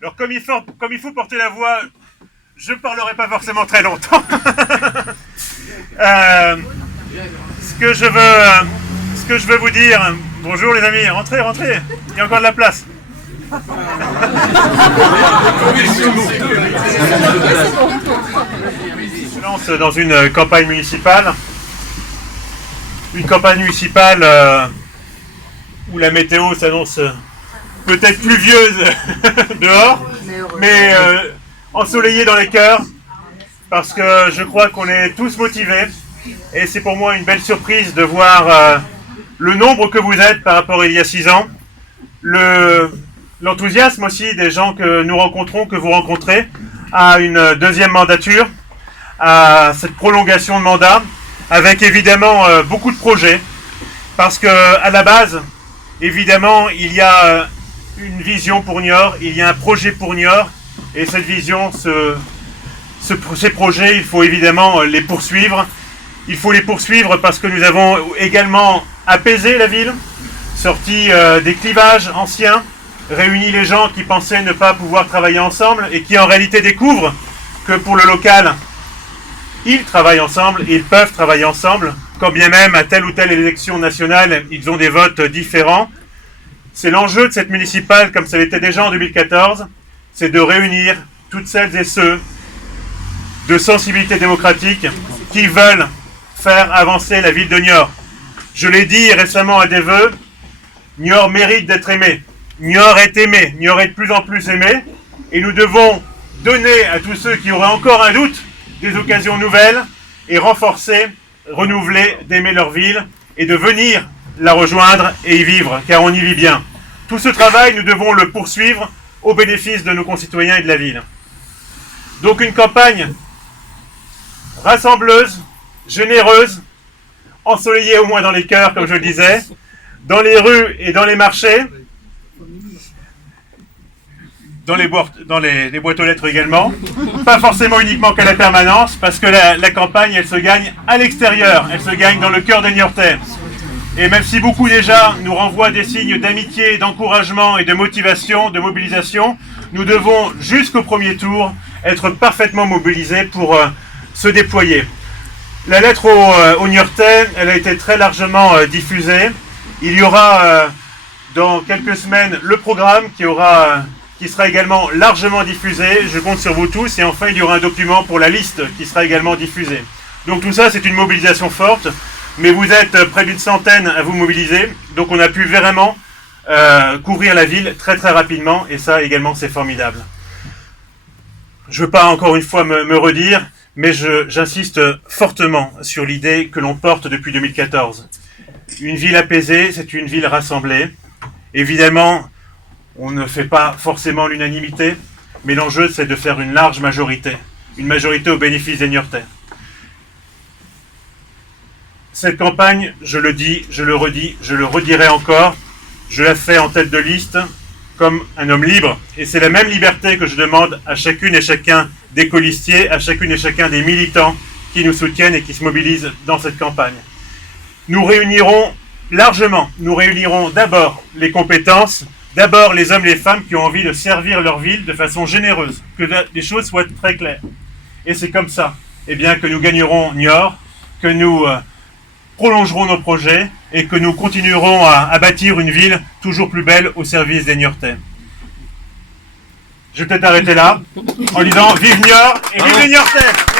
Alors comme il faut porter la voix, je ne parlerai pas forcément très longtemps. Ce que je veux vous dire, bonjour les amis, rentrez, il y a encore de la place. Je lance dans une campagne municipale. Une campagne municipale où la météo s'annonce peut-être pluvieuse dehors, mais ensoleillée dans les cœurs, parce que je crois qu'on est tous motivés, et c'est pour moi une belle surprise de voir le nombre que vous êtes par rapport à il y a 6 ans, l'enthousiasme aussi des gens que nous rencontrons, que vous rencontrez, à une deuxième mandature, à cette prolongation de mandat, avec évidemment beaucoup de projets, parce que à la base, évidemment, il y a une vision pour Niort, il y a un projet pour Niort, et cette vision, ces projets, il faut évidemment les poursuivre. Il faut les poursuivre parce que nous avons également apaisé la ville, sorti des clivages anciens, réuni les gens qui pensaient ne pas pouvoir travailler ensemble et qui en réalité découvrent que pour le local, ils travaillent ensemble, ils peuvent travailler ensemble, quand bien même à telle ou telle élection nationale, ils ont des votes différents. C'est l'enjeu de cette municipale, comme ça l'était déjà en 2014, c'est de réunir toutes celles et ceux de sensibilité démocratique qui veulent faire avancer la ville de Niort. Je l'ai dit récemment à des vœux, Niort mérite d'être aimé. Niort est aimé, Niort est de plus en plus aimé, et nous devons donner à tous ceux qui auraient encore un doute des occasions nouvelles et renforcer, renouveler, d'aimer leur ville et de venir la rejoindre et y vivre, car on y vit bien. Tout ce travail, nous devons le poursuivre au bénéfice de nos concitoyens et de la ville. Donc une campagne rassembleuse, généreuse, ensoleillée au moins dans les cœurs, comme je le disais, dans les rues et dans les marchés, dans les boîtes aux lettres également, pas forcément uniquement qu'à la permanence, parce que la campagne, elle se gagne à l'extérieur, elle se gagne dans le cœur des Niortais. Et même si beaucoup déjà nous renvoient des signes d'amitié, d'encouragement et de motivation, de mobilisation, nous devons jusqu'au premier tour être parfaitement mobilisés pour se déployer. La lettre aux Niortais, elle a été très largement diffusée. Il y aura dans quelques semaines le programme qui sera également largement diffusé. Je compte sur vous tous. Et enfin, il y aura un document pour la liste qui sera également diffusé. Donc tout ça, c'est une mobilisation forte. Mais vous êtes près d'une centaine à vous mobiliser. Donc on a pu vraiment couvrir la ville très très rapidement. Et ça également, c'est formidable. Je ne veux pas encore une fois me redire, mais j'insiste fortement sur l'idée que l'on porte depuis 2014. Une ville apaisée, c'est une ville rassemblée. Évidemment, on ne fait pas forcément l'unanimité, mais l'enjeu, c'est de faire une large majorité. Une majorité au bénéfice des Niortais. Cette campagne, je le dis, je le redis, je le redirai encore, je la fais en tête de liste comme un homme libre. Et c'est la même liberté que je demande à chacune et chacun des colistiers, à chacune et chacun des militants qui nous soutiennent et qui se mobilisent dans cette campagne. Nous réunirons largement, nous réunirons d'abord les compétences, d'abord les hommes et les femmes qui ont envie de servir leur ville de façon généreuse, que les choses soient très claires. Et c'est comme ça que nous gagnerons Niort, que nous prolongerons nos projets et que nous continuerons à bâtir une ville toujours plus belle au service des Niortais. Je vais peut-être arrêter là en disant vive Niort et vive les Niortais!